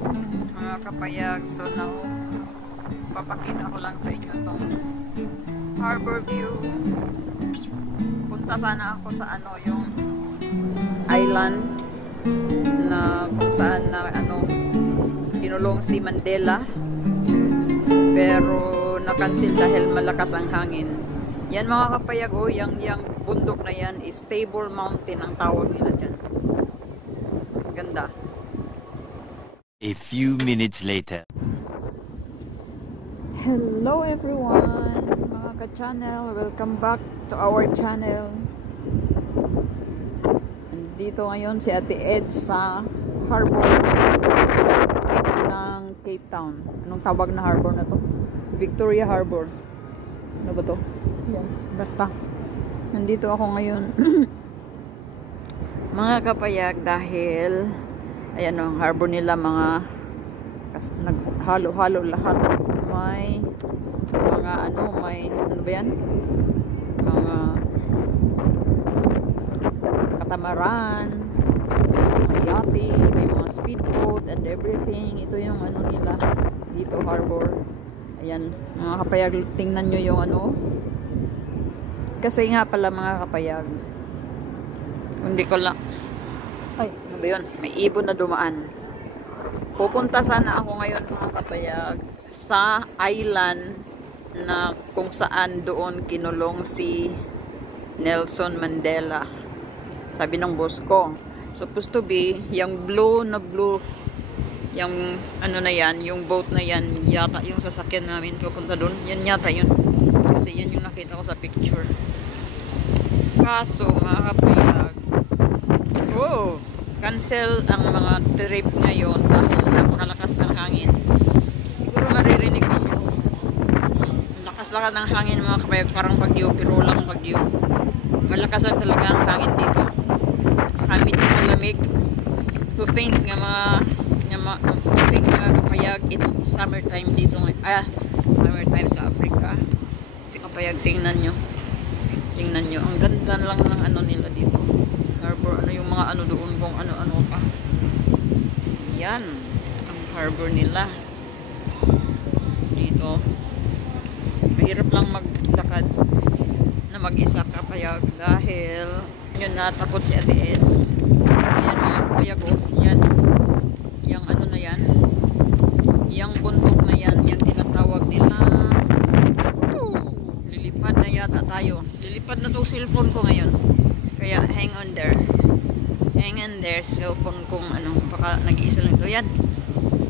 mga kapayag. So now, papakita ko lang sa inyo itong harbor view. Punta sana ako sa ano, yung island na kung saan na ano, kinulong si Mandela, pero na-cancel dahil malakas ang hangin. Yan mga kapayag, oh, yung bundok na yan is Table Mountain ang tawag nila dyan. Ganda. A few minutes later. Hello everyone, mga ka-channel. Welcome back to our channel. Dito ngayon si Ate Ed sa harbor ng Cape Town. Anong tawag na harbor na to? Victoria Harbor. Ano ba to? Yan. Basta. Nandito ako ngayon. Mga kapayag, dahil ayan o, harbor nila mga naghalo-halo lahat. May mga ano, may ano ba yan? Mga katamaran, mga yate, may mga speedboat and everything. Ito yung ano nila dito, harbor. Ayan, mga kapayag, tingnan nyo yung ano. Kasi nga pala mga kapayag, hindi ko lang, ay, ano ba yun? May ibon na dumaan. Pupunta sana ako ngayon mga kapayag sa island na kung saan doon kinulong si Nelson Mandela. Sabi ng boss ko, supposed to be yung blue, yung ano na yan, yung boat na yan, yata yung sasakyan namin pupunta doon, yan yata yun, kasi yan yung nakita ko sa picture. Kaso mga kapayag, oh, cancel ang mga trip ngayon dahil napakalakas ng hangin. Siguro maririnig ninyo, lakas-lakas ng hangin mga kapayag, parang bagyo, pero lang bagyo. Malakas lang talaga ang hangin dito. Kami dito malamig. To think nga mga kapayag, it's summertime dito ngayon. Summertime sa Africa. Kapayag, tingnan nyo, ang ganda lang ng ano nila dito, harbor. Ano yung mga ano doon, kung ano-ano pa. Yan ang harbor nila dito. Mahirap lang maglakad na mag-isa kapayag dahil yun, natakot si Ate Eds. Ayan mga kapayag, oh, yan yung ano na yan, yung bundok na yan, yung tinatawag nila. Lilipad na yata tayo. Lilipad na itong cellphone ko ngayon, kaya hang on there, cellphone kong ano, baka nag-iisa lang ito.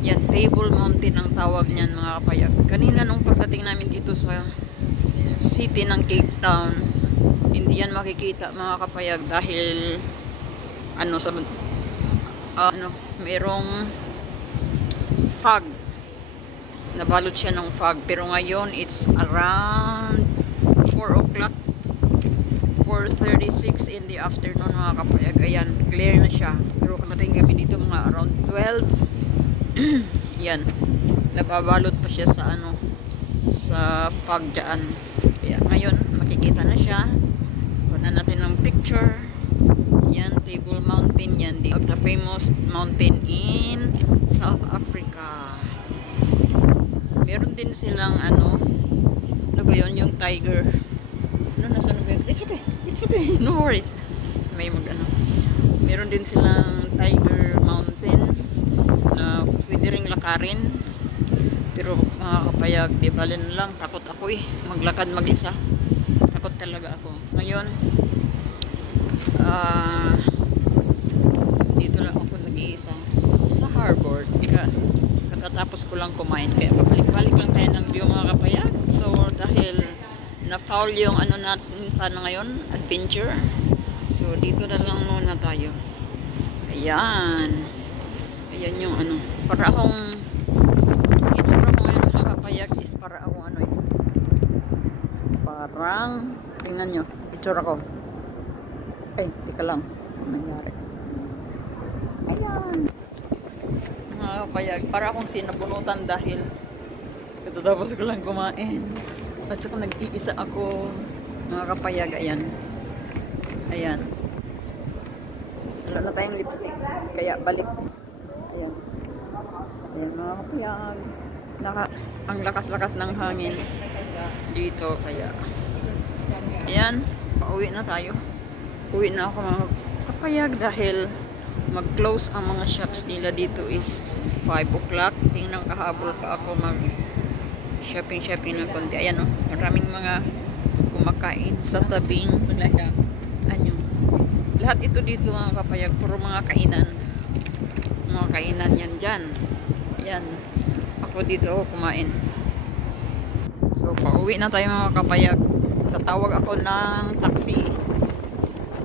Yan, Table Mountain ang tawag niyan mga kapayag. Kanina nung pagdating namin dito sa city ng Cape Town, hindi yan makikita mga kapayag dahil ano, sa merong fog, nabalot siya ng fog. Pero ngayon it's around 4 o'clock, 4:36 in the afternoon mga kapayag. Ayan, clear na siya. Pero kamating kami dito mga around 12. Yan, nababalot pa siya sa ano, sa fog dyan. Kaya ngayon makikita na siya. Kunan natin ng picture. Yan, Table Mountain yan, the famous mountain in South Africa. Meron din silang ano ba yun, yung tiger. Ano, nasaan ba yun? It's okay, no worries. May meron din silang Tiger Mountain na pwede ring lakarin. Pero mga kapayag, di bali na lang, takot ako maglakad mag-isa. Takot talaga ako. Ngayon, dito lang ako nag-iisa sa harbor. Katapos ko lang kumain, kaya babalik-balik lang tayo ng view mga kapayag. So dahil na-foul yung ano natin sana ngayon, adventure, so dito na lang muna tayo. Ayan yung ano, para akong itsura ko ngayon mga kapayag is para akong ano parang, tingnan nyo itsura ko. Ay, tika lang, ano nangyari? Ayan mga kapayag, para akong sinabunutan dahil katapos ko lang kumain at saka nag-iisa ako mga kapayag. Ayan, wala na tayong lipstick kaya balik. Ayan, Ayan mga kapayag. Ang lakas-lakas ng hangin dito kaya. Ayan, pauwi na tayo. Uwi na ako mga kapayag dahil mag-close ang mga shops nila dito is 5 o'clock. Tingnan kahabol pa ako mag shopping ng konti. Ayan o, maraming mga kumakain sa tabing ano. Lahat ito dito mga kapayag, puro mga kainan. Mga kainan yan dyan. Ayan. Ako dito ako kumain. So, pauwi na tayo mga kapayag. Tatawag ako ng taxi.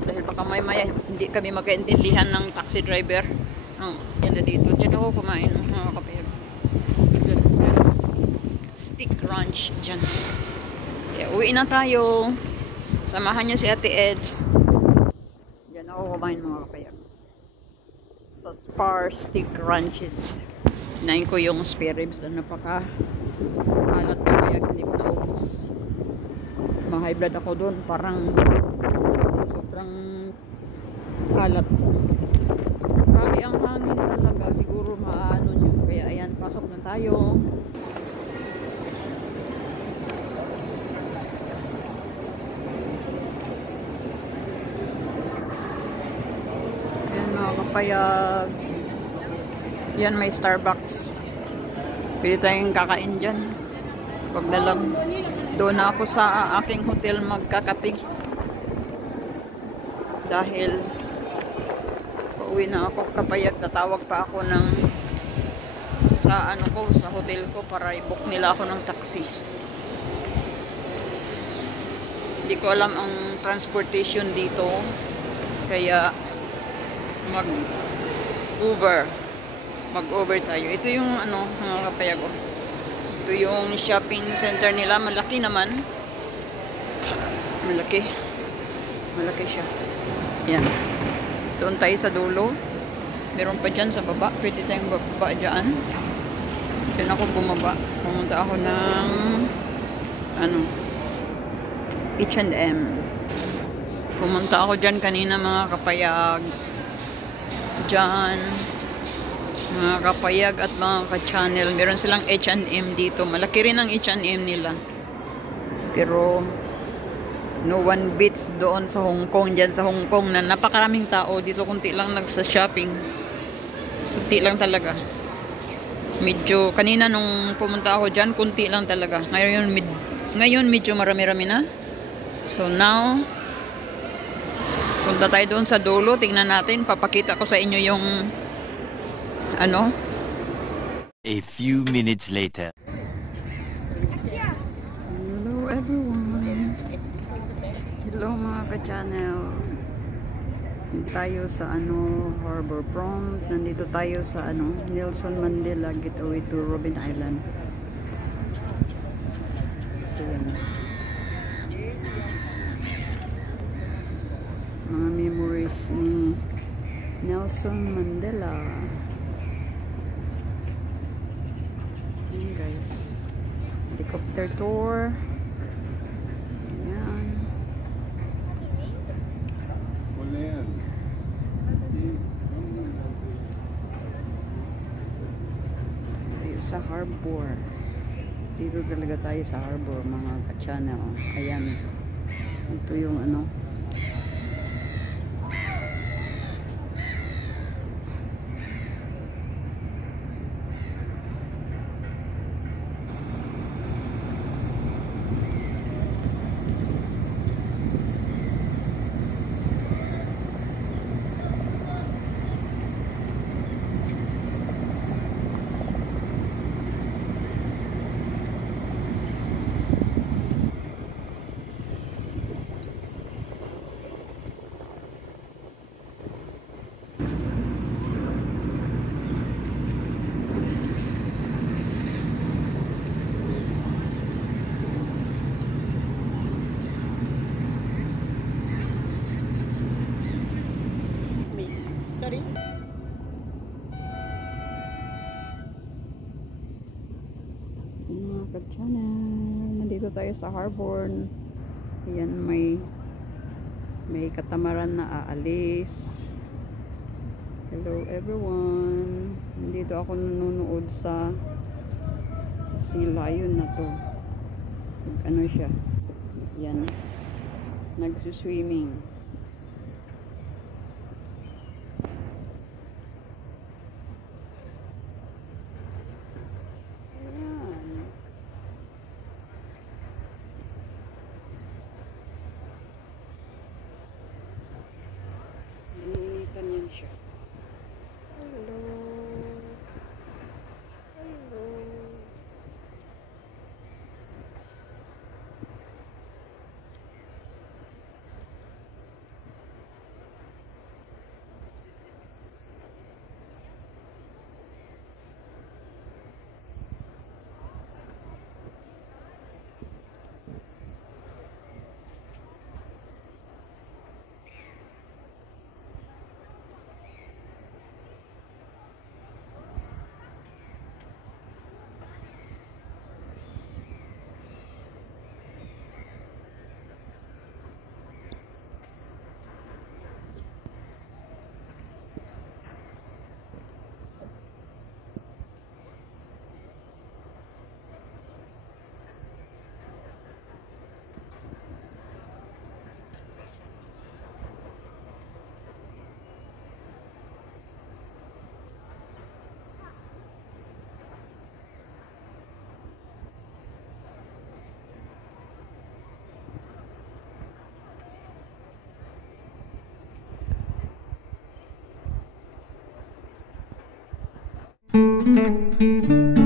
Dahil baka may hindi kami magkaintindihan ng taxi driver. Yan na dito. Diyan ako kumain mga kapayag. Diyan. Stick ranch dyan. Kaya uwi na tayo. Samahan niyo si Ate Eds. Diyan ako kumain mga kapayag. Sa Spar Stick Ranches. Hinain ko yung spare ribs na napaka alat ko kaya hindi ko naubos. Ma-high blood ako doon. Parang sobrang alat. Grabe ang hangin talaga. Siguro maano nyo. Kaya ayan, pasok na tayo. Ayan mga kapayag. Yan, may Starbucks. Pwede tayong kakain dyan. Pag nalang doon na ako sa aking hotel magkakape. Dahil pauwi na ako kapayag. Tatawag pa ako ng sa ano ko, sa hotel ko para i-book nila ako ng taxi. Hindi ko alam ang transportation dito. Kaya mag-over tayo. Ito yung ano, mga kapayag. Ito yung shopping center nila. Malaki naman. Malaki. Malaki siya. Yan. Doon tayo sa dulo. Meron pa dyan sa baba. Pwede tayong bababa dyan. Diyan ako bumaba. Pumunta ako ng ano, H&M. Pumunta ako dyan kanina mga kapayag. Dyan. Mga kapayag at mga ka-channel. Meron silang H&M dito. Malaki rin ang H&M nila. Pero no one beats doon sa Hong Kong. Diyan sa Hong Kong na napakaraming tao. Dito kunti lang nagsa-shopping. Kunti lang talaga. Medyo, kanina nung pumunta ako dyan, kunti lang talaga. Ngayon medyo marami-rami na. So now, punta tayo doon sa dulo. Tingnan natin. Papakita ko sa inyo yung ano? A few minutes later. Hello everyone. Hello mga ka-channel. Tayo sa ano, Harbor Front. Nandito tayo sa ano, Nelson Mandela Getaway to Robben Island. Ayan. Mga memories ni Nelson Mandela. Ayan guys. Helicopter tour. Ayan. Tayo sa harbor. Dito talaga tayo sa harbor mga ka-channel. Ayan. Ito yung ano. Sorry? Mga ka-channel, nandito tayo sa harbor. Ayan, may katamaran na aalis. Hello everyone. Dito ako nanonood sa sea lion na to. Ano siya? Yan. Nagsuswimming. Ayan. Iniinitan yan siya. Hello. Hello. Thank you.